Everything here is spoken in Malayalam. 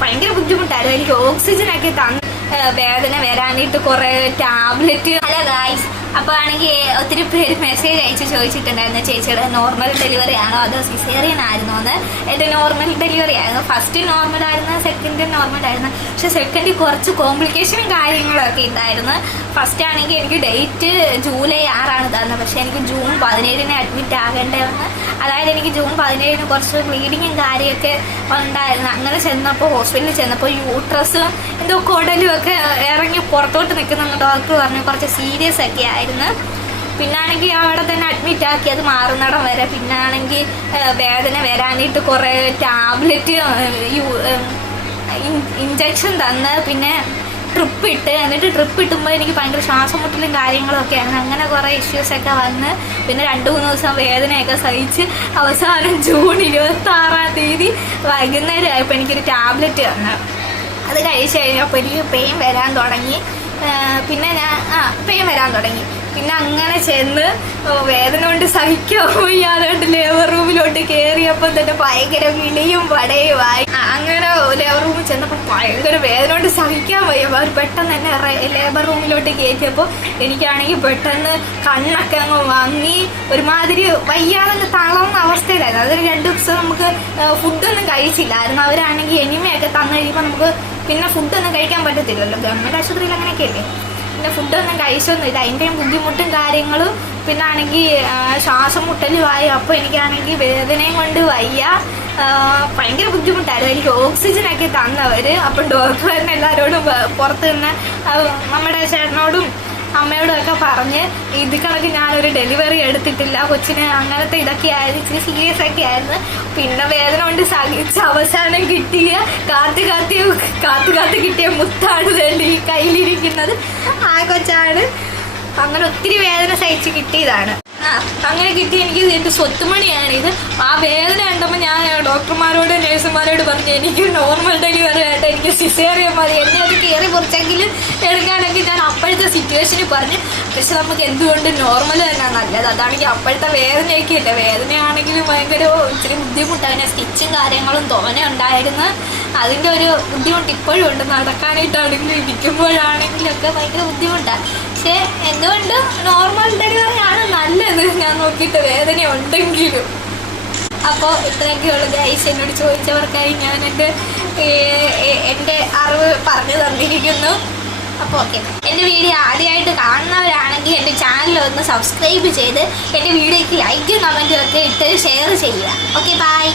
ഭയങ്കര ബുദ്ധിമുട്ടായിരുന്നു. എനിക്ക് ഓക്സിജനൊക്കെ തന്ന് വേദന വരാനായിട്ട് കുറെ ടാബ്ലറ്റ്. ഹലോ ഗായ്സ്, അപ്പോൾ ആണെങ്കിൽ ഒത്തിരി പേര് മെസ്സേജ് അയച്ച് ചോദിച്ചിട്ടുണ്ടായിരുന്നു ചേച്ചിയുടെ നോർമൽ ഡെലിവറി ആണോ അതോ സിസേറിയൻ ആയിരുന്നോ എന്ന്. എൻ്റെ നോർമൽ ഡെലിവറി ആയിരുന്നു. ഫസ്റ്റ് നോർമൽ ആയിരുന്നു, സെക്കൻഡ് നോർമൽ ആയിരുന്നു. പക്ഷെ സെക്കൻഡ് കുറച്ച് കോംപ്ലിക്കേഷനും കാര്യങ്ങളൊക്കെ ഉണ്ടായിരുന്നു. ഫസ്റ്റ് ആണെങ്കിൽ എനിക്ക് ഡേറ്റ് ജൂലൈ 6 തന്നത്, പക്ഷെ എനിക്ക് ജൂൺ 17 അഡ്മിറ്റ് ആകേണ്ടതെന്ന്. അതായത് എനിക്ക് ജൂൺ 17 കുറച്ച് ബ്ലീഡിങ്ങും കാര്യമൊക്കെ ഉണ്ടായിരുന്നു. അങ്ങനെ ചെന്നപ്പോൾ ഹോസ്പിറ്റലിൽ ചെന്നപ്പോൾ യൂട്രസ് എന്തോ കുടലും ഒക്കെ ഇറങ്ങി പുറത്തോട്ട് നിൽക്കുന്നെന്ന് ഡോക്ടർ പറഞ്ഞു. കുറച്ച് സീരിയസ് ഒക്കെ ആയിരുന്നു. പിന്നാണെങ്കിൽ അവിടെ തന്നെ അഡ്മിറ്റ് ആക്കി അത് മാറുന്നിടം വരെ. പിന്നാണെങ്കിൽ വേദന വരാനായിട്ട് കുറേ ടാബ്ലറ്റ് ഇഞ്ചക്ഷൻ തന്ന് പിന്നെ ട്രിപ്പ് ഇട്ട്. എന്നിട്ട് ട്രിപ്പ് ഇട്ടുമ്പോൾ എനിക്ക് ഭയങ്കര ശ്വാസം മുട്ടലും കാര്യങ്ങളൊക്കെയാണ്. അങ്ങനെ കുറേ ഇഷ്യൂസൊക്കെ വന്ന് പിന്നെ 2-3 ദിവസം വേദനയൊക്കെ സഹിച്ച് അവസാനം ജൂൺ 26 വൈകുന്നേരം ആയപ്പോൾ എനിക്കൊരു ടാബ്ലറ്റ് തന്നു. അത് കഴിച്ച് കഴിഞ്ഞപ്പോൾ എനിക്ക് പെയിൻ വരാൻ തുടങ്ങി. പിന്നെ പെയിൻ വരാൻ തുടങ്ങി. പിന്നെ അങ്ങനെ ചെന്ന് വേദന കൊണ്ട് സഹിക്കാൻ വയ്യാതെ ലേബർ റൂമിലോട്ട് കയറിയപ്പോൾ തന്നെ ഭയങ്കര വിളിയും വടയുമായി. അങ്ങനെ ലേബർ റൂമിൽ ചെന്നപ്പോൾ ഭയങ്കര വേദന കൊണ്ട് സഹിക്കാൻ വയ്യ. അവർ പെട്ടെന്ന് തന്നെ ലേബർ റൂമിലോട്ട് കയറ്റിയപ്പോൾ എനിക്കാണെങ്കിൽ പെട്ടെന്ന് കണ്ണൊക്കെ അങ്ങ് വാങ്ങി ഒരുമാതിരി വയ്യാതെ തളർന്ന അവസ്ഥയിലായിരുന്നു. അതിന് 2 ദിവസം നമുക്ക് ഫുഡൊന്നും കഴിച്ചില്ലായിരുന്നു. അവരാണെങ്കിൽ എനിമയൊക്കെ തന്നു കഴിയുമ്പോൾ നമുക്ക് പിന്നെ ഫുഡൊന്നും കഴിക്കാൻ പറ്റത്തില്ലല്ലോ. ഗവൺമെൻറ് ആശുപത്രിയിൽ അങ്ങനെയൊക്കെ അല്ലേ. പിന്നെ ഫുഡൊന്നും കഴിച്ചൊന്നുമില്ല. അതിൻ്റെയും ബുദ്ധിമുട്ടും കാര്യങ്ങളും പിന്നെ ആണെങ്കിൽ ശ്വാസം മുട്ടലുമായി. അപ്പോൾ എനിക്കാണെങ്കിൽ വേദനയും കൊണ്ട് വയ്യ. ഭയങ്കര ബുദ്ധിമുട്ടായിരുന്നു. എനിക്ക് ഓക്സിജനൊക്കെ തന്നവർ. അപ്പം ഡോക്ടർ തന്നെ എല്ലാവരോടും പുറത്ത് നിന്ന് നമ്മുടെ ചേട്ടനോടും അമ്മയോടും ഒക്കെ പറഞ്ഞ് ഇത് കണക്ക് ഞാനൊരു ഡെലിവറി എടുത്തിട്ടില്ല, കൊച്ചിന് അങ്ങനത്തെ ഇതൊക്കെ ആയിരുന്നു, ഇച്ചിരി സീരിയസ് ഒക്കെ ആയിരുന്നു. പിന്നെ വേദന കൊണ്ട് സഹിച്ച് അവസാനം കിട്ടിയ കാത്തു കിട്ടിയ മുത്താണ് വേണ്ടി ഈ കയ്യിലിരിക്കുന്നത്. ആ കൊച്ചാണ്. അങ്ങനെ ഒത്തിരി വേദന സഹിച്ച് കിട്ടിയതാണ്. അങ്ങനെ കിട്ടി. എനിക്ക് എൻ്റെ സ്വത്തുമണിയാണിത്. ആ വേദന കണ്ടപ്പോൾ ഞാൻ ഡോക്ടർമാരോട് നേഴ്സുമാരോട് പറഞ്ഞു എനിക്ക് നോർമൽ ഡെലിവറി ആയിട്ട് എനിക്ക് സിസേറിയൻ മതി, എന്നെ അത് കയറി കുറച്ചെങ്കിലും എടുക്കാനെങ്കിൽ ഞാൻ അപ്പോഴത്തെ സിറ്റുവേഷനിൽ പറഞ്ഞു. പക്ഷെ നമുക്ക് എന്തുകൊണ്ട് നോർമൽ തന്നെയാണ് നല്ലത്. അതാണെങ്കിൽ അപ്പോഴത്തെ വേദനയൊക്കെ ഇല്ല. വേദനയാണെങ്കിലും ഭയങ്കര ഇച്ചിരി ബുദ്ധിമുട്ടാണ്. സ്റ്റിച്ചും കാര്യങ്ങളും തോനെ ഉണ്ടായിരുന്നു. അതിൻ്റെ ഒരു ബുദ്ധിമുട്ട് ഇപ്പോഴും ഉണ്ട്. നടക്കാനായിട്ടാണെങ്കിലും ഇരിക്കുമ്പോഴാണെങ്കിലും ഒക്കെ ഭയങ്കര ബുദ്ധിമുട്ടാണ്. പക്ഷേ എന്തുകൊണ്ട് നോർമൽ ഡെലിവറി ആണ് നല്ലത് ഞാൻ നോക്കിയിട്ട് വേദന ഉണ്ടെങ്കിലും. അപ്പോൾ ഇത്രയൊക്കെയുള്ള ഗൈസ് എന്നോട് ചോദിച്ചവർക്കായി ഞാൻ എൻ്റെ അറിവ് പറഞ്ഞു തന്നിരിക്കുന്നു. അപ്പോൾ ഓക്കെ, എൻ്റെ വീഡിയോ ആദ്യമായിട്ട് കാണുന്നവരാണെങ്കിൽ എൻ്റെ ചാനലൊന്ന് സബ്സ്ക്രൈബ് ചെയ്ത് എൻ്റെ വീഡിയോയ്ക്ക് ലൈക്കും കമൻറ്റും ഒക്കെ ഇട്ട് ഷെയർ ചെയ്യുക. Okay, by.